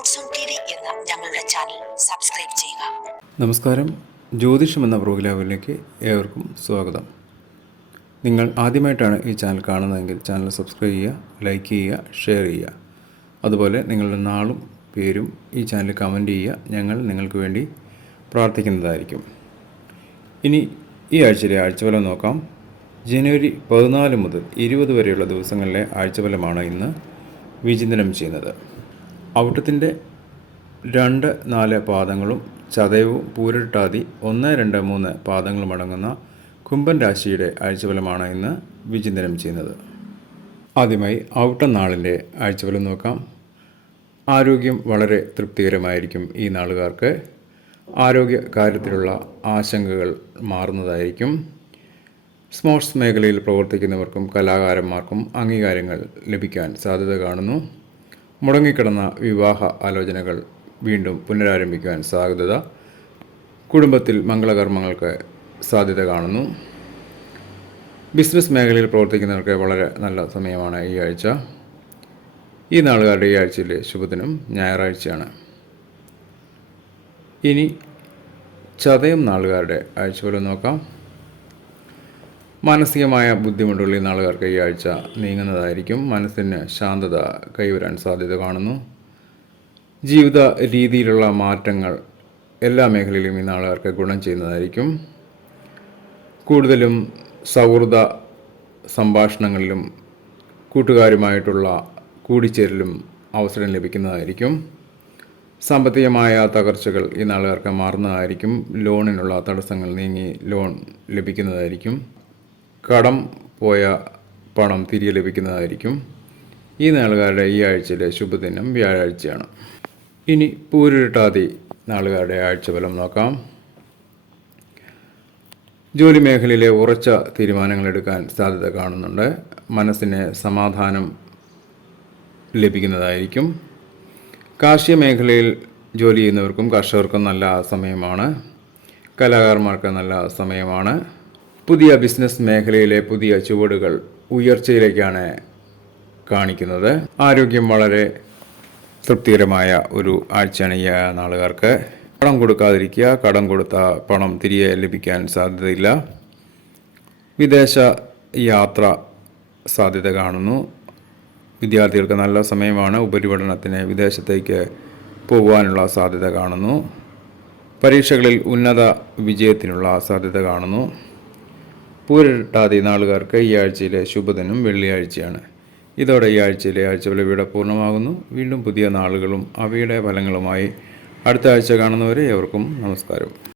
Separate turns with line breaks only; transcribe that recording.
എന്ന ഞങ്ങളുടെ channel subscribe ചെയ്യുക.
നമസ്കാരം. ജ്യോതിഷം എന്ന പ്രോഗ്രാമിലേക്ക് ഏവർക്കും സ്വാഗതം. നിങ്ങൾ ആദ്യമായിട്ടാണ് ഈ ചാനൽ കാണുന്നതെങ്കിൽ ചാനൽ സബ്സ്ക്രൈബ് ചെയ്യുക ലൈക്ക് ചെയ്യുക ഷെയർ ചെയ്യുക. അതുപോലെ നിങ്ങളുടെ നാളും പേരും ഈ ചാനൽ കമന്റ് ചെയ്യുക. ഞങ്ങൾ നിങ്ങൾക്ക് വേണ്ടി പ്രാർത്ഥിക്കുന്നതായിരിക്കും. ഇനി ഈ ആഴ്ചയിലെ ആഴ്ചഫലം നോക്കാം. ജനുവരി പതിനാല് മുതൽ ഇരുപത് വരെയുള്ള ദിവസങ്ങളിലെ ആഴ്ചഫലമാണ് ഇന്ന് വിചിന്തനം ചെയ്യുന്നത്. ഔട്ടത്തിന്റെ രണ്ട് നാല് പാദങ്ങളും ചതയവും പൂരിട്ടാതി ഒന്ന് രണ്ട് മൂന്ന് പാദങ്ങളും അടങ്ങുന്ന കുംഭൻ രാശിയുടെ ആഴ്ചഫലമാണ് ഇന്ന് വിചിന്തനം ചെയ്യുന്നത്. ആദ്യമായി ഔട്ട നാളിന്റെ ആഴ്ചഫലം നോക്കാം. ആരോഗ്യം വളരെ തൃപ്തികരമായിരിക്കും ഈ നാളുകാർക്ക്. ആരോഗ്യ കാര്യത്തിലുള്ള ആശങ്കകൾ മാറുന്നതായിരിക്കും. സ്പോർട്സ് മേഖലയിൽ പ്രവർത്തിക്കുന്നവർക്കും കലാകാരന്മാർക്കും അംഗീകാരങ്ങൾ ലഭിക്കാൻ സാധ്യത കാണുന്നു. മുടങ്ങിക്കിടന്ന വിവാഹ ആലോചനകൾ വീണ്ടും പുനരാരംഭിക്കുവാൻ സാധ്യത കുടുംബത്തിൽ മംഗളകർമ്മങ്ങൾക്ക് സാധ്യത കാണുന്നു. ബിസിനസ് മേഖലയിൽ പ്രവർത്തിക്കുന്നവർക്ക് വളരെ നല്ല സമയമാണ് ഈ ആഴ്ച. ഈ നാളുകാരുടെ ഈ ആഴ്ചയിലെ ശുഭദിനം ഞായറാഴ്ചയാണ്. ഇനി ചതയം നാളുകാരുടെ ആഴ്ച നോക്കാം. മാനസികമായ ബുദ്ധിമുട്ടുകൾ ഈ നാളുകാർക്ക് ഈ ആഴ്ച നീങ്ങുന്നതായിരിക്കും. മനസ്സിന് ശാന്തത കൈവരാൻ സാധ്യത കാണുന്നു. ജീവിത രീതിയിലുള്ള മാറ്റങ്ങൾ എല്ലാ മേഖലയിലും ഈ നാളുകാർക്ക് ഗുണം ചെയ്യുന്നതായിരിക്കും. കൂടുതലും സൗഹൃദ സംഭാഷണങ്ങളിലും കൂട്ടുകാരുമായിട്ടുള്ള കൂടിച്ചേരലും അവസരം ലഭിക്കുന്നതായിരിക്കും. സാമ്പത്തികമായ തകർച്ചകൾ ഈ നാളുകാർക്ക് മാറുന്നതായിരിക്കും. ലോണിനുള്ള തടസ്സങ്ങൾ നീങ്ങി ലോൺ ലഭിക്കുന്നതായിരിക്കും. കടം പോയ പണം തിരികെ ലഭിക്കുന്നതായിരിക്കും. ഈ നാളുകാരുടെ ഈ ആഴ്ചയിലെ ശുഭദിനം വ്യാഴാഴ്ചയാണ്. ഇനി പൂരിട്ടാതി നാളുകാരുടെ ആഴ്ചഫലം നോക്കാം. ജോലി മേഖലയിലെ ഉറച്ച തീരുമാനങ്ങൾ എടുക്കാൻ സാധ്യത കാണുന്നുണ്ട്. മനസ്സിന് സമാധാനം ലഭിക്കുന്നതായിരിക്കും. കാർഷിക മേഖലയിൽ ജോലി ചെയ്യുന്നവർക്കും കർഷകർക്കും നല്ല സമയമാണ്. കലാകാരന്മാർക്ക് നല്ല സമയമാണ്. പുതിയ ബിസിനസ് മേഖലയിലെ പുതിയ ചുവടുകൾ ഉയർച്ചയിലേക്കാണ് കാണിക്കുന്നത്. ആരോഗ്യം വളരെ തൃപ്തികരമായ ഒരു ആഴ്ചയാണ് ഈ നാളുകാർക്ക്. കടം കൊടുക്കാതിരിക്കുക കടം കൊടുത്ത പണം തിരികെ ലഭിക്കാൻ സാധ്യതയില്ല. വിദേശ യാത്ര സാധ്യത കാണുന്നു. വിദ്യാർത്ഥികൾക്ക് നല്ല സമയമാണ്. ഉപരിപഠനത്തിന് വിദേശത്തേക്ക് പോകുവാനുള്ള സാധ്യത കാണുന്നു. പരീക്ഷകളിൽ ഉന്നത വിജയത്തിനുള്ള സാധ്യത കാണുന്നു. പൂരിട്ടാതി നാളുകാർക്ക് ഈ ആഴ്ചയിലെ ശുഭദിനം വെള്ളിയാഴ്ചയാണ്. ഇതോടെ ഈ ആഴ്ചയിലെ ആഴ്ചകൾ ഇവിടെ പൂർണമാകുന്നു. വീണ്ടും പുതിയ നാളുകളും അവയുടെ ഫലങ്ങളുമായി അടുത്ത ആഴ്ച കാണുന്നവരെ എവർക്കും നമസ്കാരം.